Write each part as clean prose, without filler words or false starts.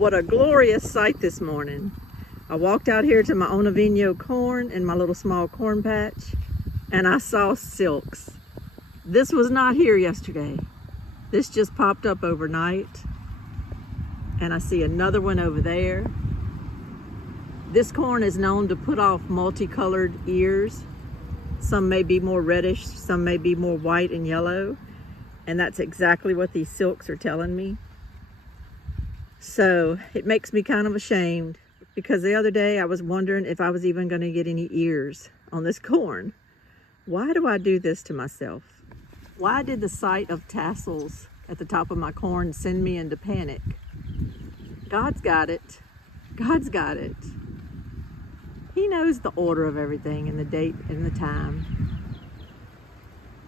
What a glorious sight this morning. I walked out here to my Onavino corn in my little small corn patch, and I saw silks. This was not here yesterday. This just popped up overnight, and I see another one over there. This corn is known to put off multicolored ears. Some may be more reddish, some may be more white and yellow, and that's exactly what these silks are telling me. So it makes me kind of ashamed, because the other day I was wondering if I was even going to get any ears on this corn. Why do I do this to myself? Why did the sight of tassels at the top of my corn send me into panic? God's got it. God's got it. He knows the order of everything and the date and the time.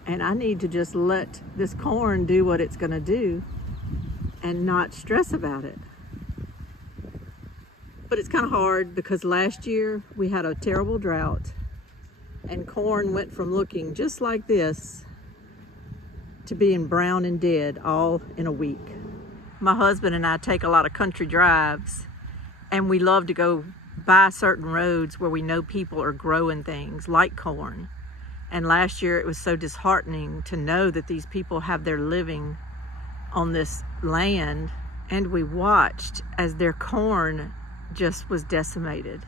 And I need to just let this corn do what it's going to do and not stress about it. But it's kind of hard because last year we had a terrible drought, and corn went from looking just like this to being brown and dead all in a week. My husband and I take a lot of country drives, and we love to go by certain roads where we know people are growing things like corn. And last year it was so disheartening to know that these people have their living on this land, and we watched as their corn just was decimated.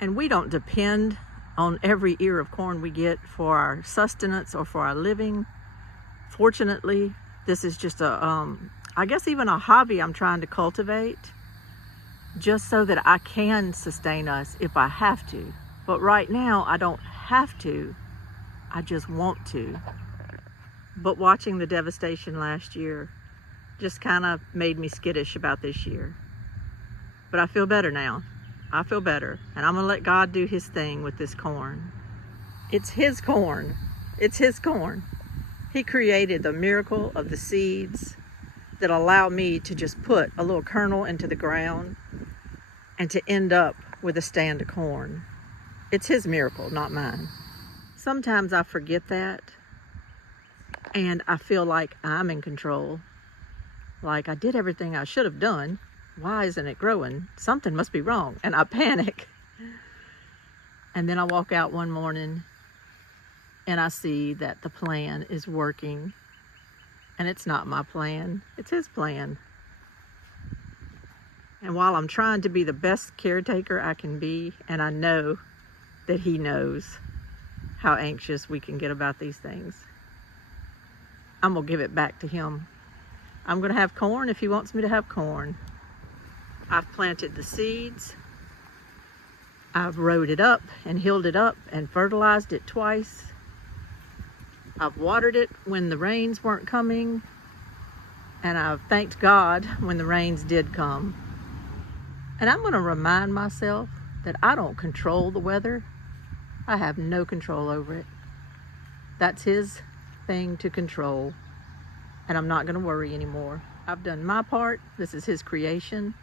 And we don't depend on every ear of corn we get for our sustenance or for our living. Fortunately, this is just I guess even a hobby I'm trying to cultivate, just so that I can sustain us if I have to. But right now I don't have to, I just want to. But watching the devastation last year just kind of made me skittish about this year. But I feel better now. I feel better. And I'm going to let God do his thing with this corn. It's his corn. It's his corn. He created the miracle of the seeds that allow me to just put a little kernel into the ground and to end up with a stand of corn. It's his miracle, not mine. Sometimes I forget that, and I feel like I'm in control. Like I did everything I should have done. Why isn't it growing? Something must be wrong. And I panic. And then I walk out one morning and I see that the plan is working. And it's not my plan, it's his plan. And while I'm trying to be the best caretaker I can be, and I know that he knows how anxious we can get about these things, I'm gonna give it back to him. I'm gonna have corn if he wants me to have corn. I've planted the seeds. I've rowed it up and healed it up and fertilized it twice. I've watered it when the rains weren't coming, and I've thanked God when the rains did come. And I'm gonna remind myself that I don't control the weather. I have no control over it. That's his thing to control. And I'm not gonna worry anymore. I've done my part. This is his creation.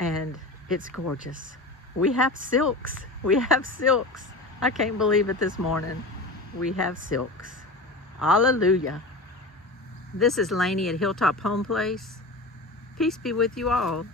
And it's gorgeous. We have silks. We have silks. I can't believe it this morning. We have silks. Hallelujah. This is Lainey at Hilltop Home Place. Peace be with you all.